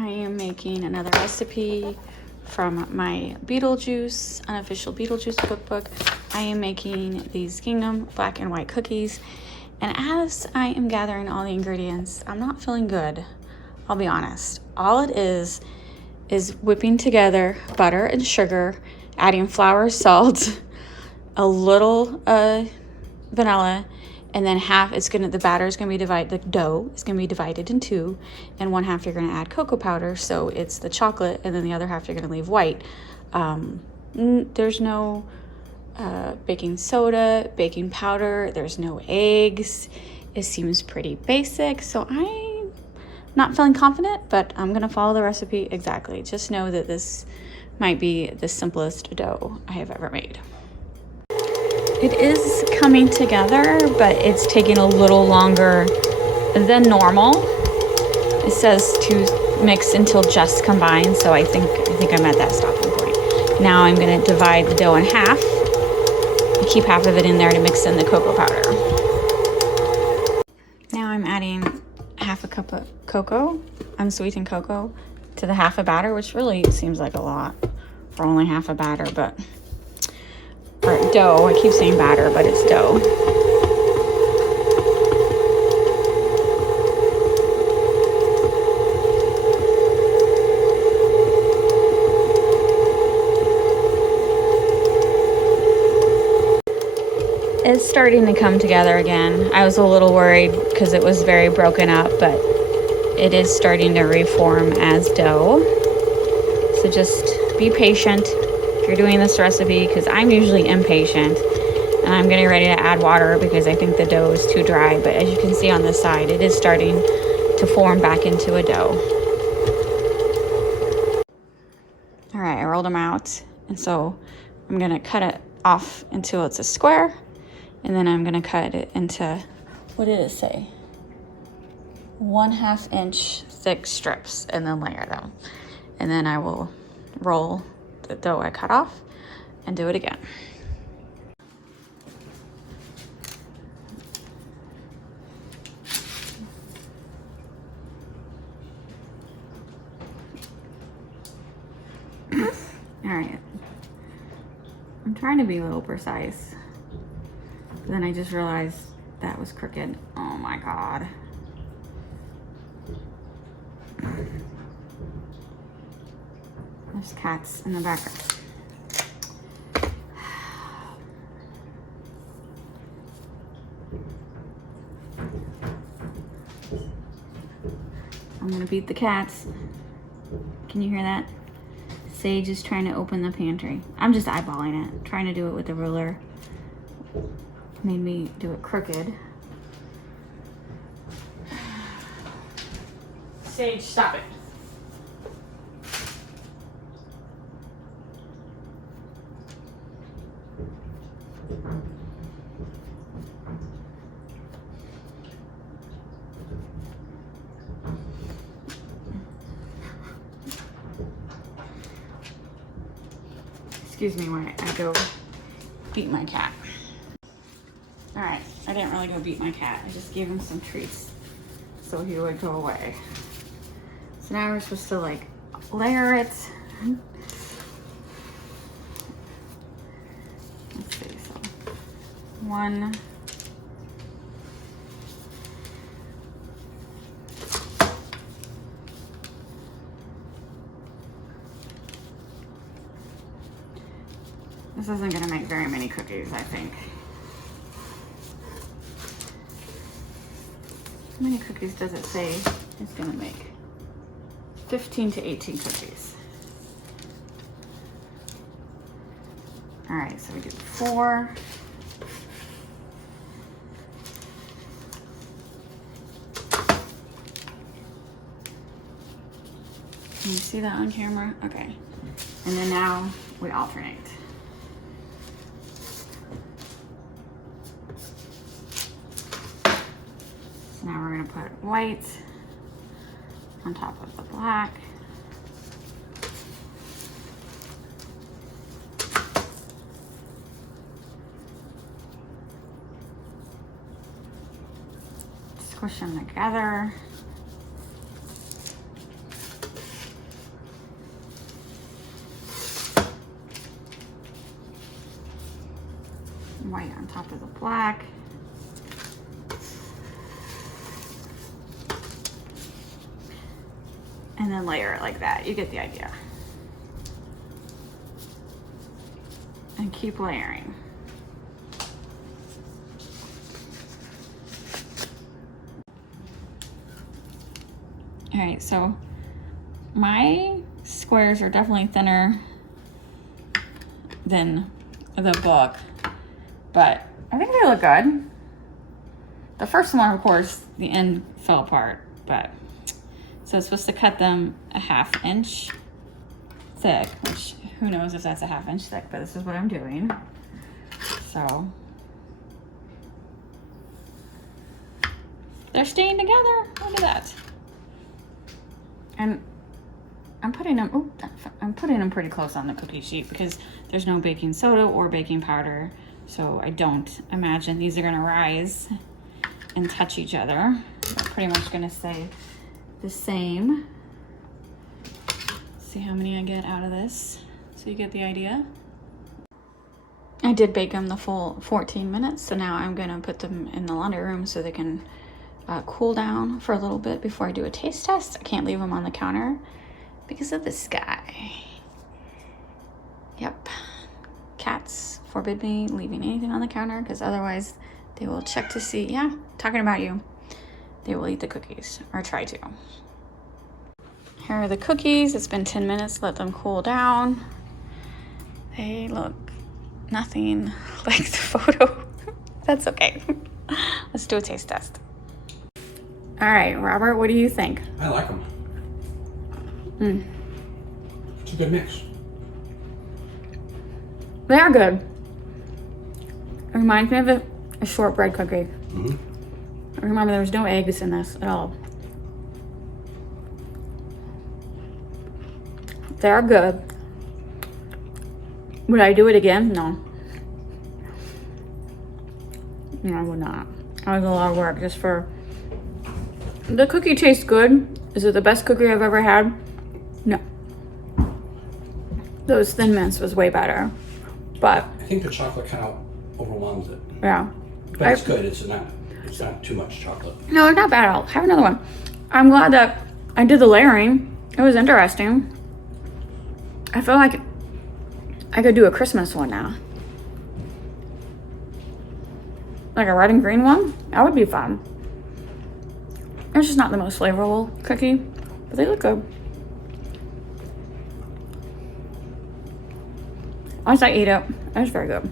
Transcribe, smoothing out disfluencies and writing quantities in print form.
I am making another recipe from my Beetlejuice, unofficial Beetlejuice cookbook. I am making these Gingham black and white cookies. And as I am gathering all the ingredients, I'm not feeling good. I'll be honest. All it is whipping together butter and sugar, adding flour, salt, a little vanilla, and then the batter is gonna be divided, the dough is gonna be divided in two, and one half you're gonna add cocoa powder, so it's the chocolate, and then the other half you're gonna leave white. There's no baking soda, baking powder, there's no eggs. It seems pretty basic, so I'm not feeling confident, but I'm gonna follow the recipe exactly. Just know that this might be the simplest dough I have ever made. It is coming together, but it's taking a little longer than normal. It says to mix until just combined, so I think I'm at that stopping point. Now I'm gonna divide the dough in half and keep half of it in there to mix in the cocoa powder. Now I'm adding half a cup of cocoa, unsweetened cocoa, to the half a batter, which really seems like a lot for only half a batter, but or dough. I keep saying batter, but it's dough. It's starting to come together again. I was a little worried because it was very broken up, but it is starting to reform as dough. So just be patient if you're doing this recipe, because I'm usually impatient, and I'm getting ready to add water because I think the dough is too dry. But as you can see on this side, it is starting to form back into a dough. All right, I rolled them out, and so I'm gonna cut it off until it's a square, and then I'm gonna cut it into, what did it say? 1/2 inch thick strips, and then layer them. And then I will roll the dough I cut off and do it again. All right. I'm trying to be a little precise, but then I just realized that was crooked. Oh my God. There's cats in the background. I'm gonna beat the cats. Can you hear that? Sage is trying to open the pantry. I'm just eyeballing it, trying to do it with the ruler. Made me do it crooked. Sage, stop it. Excuse me when I go beat my cat. All right, I didn't really go beat my cat. I just gave him some treats so he would go away. So now we're supposed to like layer it. Let's see, so one. This isn't gonna make very many cookies, I think. How many cookies does it say it's gonna make? 15 to 18 cookies. All right, so we do 4. Can you see that on camera? Okay. And then now we alternate. So now we're gonna put white on top of the black. Squish them together. white on top of the black. And then layer it like that. You get the idea. And keep layering. All right, so my squares are definitely thinner than the book, but I think they look good. The first one, of course, the end fell apart, but so it's supposed to cut them a 1/2 inch thick, which who knows if that's a 1/2 inch thick, but this is what I'm doing. So they're staying together. Look at that. And I'm putting them pretty close on the cookie sheet because there's no baking soda or baking powder. So I don't imagine these are gonna rise and touch each other. They're pretty much gonna stay the same. See how many I get out of this, so you get the idea. I did bake them the full 14 minutes, so now I'm gonna put them in the laundry room so they can cool down for a little bit before I do a taste test. I can't leave them on the counter because of this guy. Yep, cats forbid me leaving anything on the counter because otherwise they will check to see, yeah, talking about you. They will eat the cookies, or try to. Here are the cookies. It's been 10 minutes, let them cool down. They look nothing like the photo. That's okay. Let's do a taste test. All right, Robert, what do you think? I like them. It's a good mix. They are good. It reminds me of a shortbread cookie. Remember, there was no eggs in this at all. They are good. Would I do it again? No. No, I would not. That was a lot of work just for... The cookie tastes good. Is it the best cookie I've ever had? No. Those Thin Mints was way better. But... I think the chocolate kind of overwhelms it. Yeah. But it's good. It's not too much chocolate. No, it's not bad at all. Have another one. I'm glad that I did the layering. It was interesting. I feel like I could do a Christmas one now. Like a red and green one? That would be fun. It's just not the most flavorful cookie, but they look good. Once I eat it, it's very good.